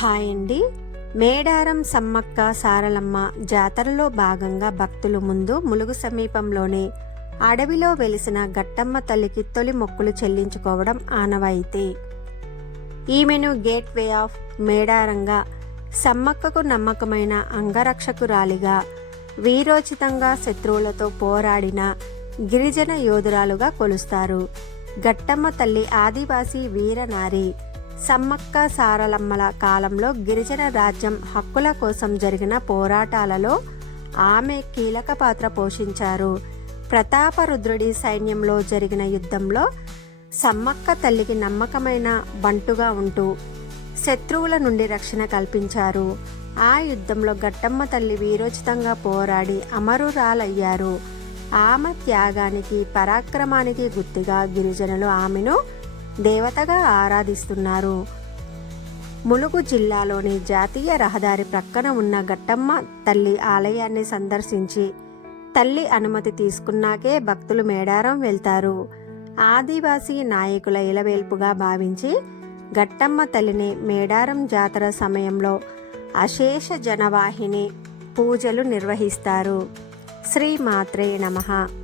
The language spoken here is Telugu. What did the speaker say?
హాయ్ అండి. మేడారం సమ్మక్క సారలమ్మ జాతరలో భాగంగా భక్తులు ముందు ములుగు సమీపంలోని అడవిలో వెలిసిన గట్టమ్మ తల్లికి తొలి మొక్కులు చెల్లించుకోవడం ఆనవాయితీ. ఈమెను గేట్ వే ఆఫ్ మేడారంగా, సమ్మక్కకు నమ్మకమైన అంగరక్షకురాలిగా, వీరోచితంగా శత్రువులతో పోరాడిన గిరిజన యోధురాలుగా కొలుస్తారు. గట్టమ్మ తల్లి ఆదివాసీ వీరనారి. సమ్మక్క సారలమ్మల కాలంలో గిరిజన రాజ్యం హక్కుల కోసం జరిగిన పోరాటాలలో ఆమె కీలక పాత్ర పోషించారు. ప్రతాపరుద్రుడి సైన్యంలో జరిగిన యుద్ధంలో సమ్మక్క తల్లికి నమ్మకమైన బంటుగా ఉంటూ శత్రువుల నుండి రక్షణ కల్పించారు. ఆ యుద్ధంలో గట్టమ్మ తల్లి వీరోచితంగా పోరాడి అమరురాలయ్యారు. ఆమె త్యాగానికి, పరాక్రమానికి గుర్తుగా గిరిజనులు ఆమెను దేవతగా ఆరాధిస్తున్నారు. ములుగు జిల్లాలోని జాతీయ రహదారి ప్రక్కన ఉన్న గట్టమ్మ తల్లి ఆలయాన్ని సందర్శించి తల్లి అనుమతి తీసుకున్నాకే భక్తులు మేడారం వెళ్తారు. ఆదివాసీ నాయకుల ఇలవేల్పుగా భావించి గట్టమ్మ తల్లిని మేడారం జాతర సమయంలో అశేష జనవాహిని పూజలు నిర్వహిస్తారు. శ్రీ మాత్రే నమః.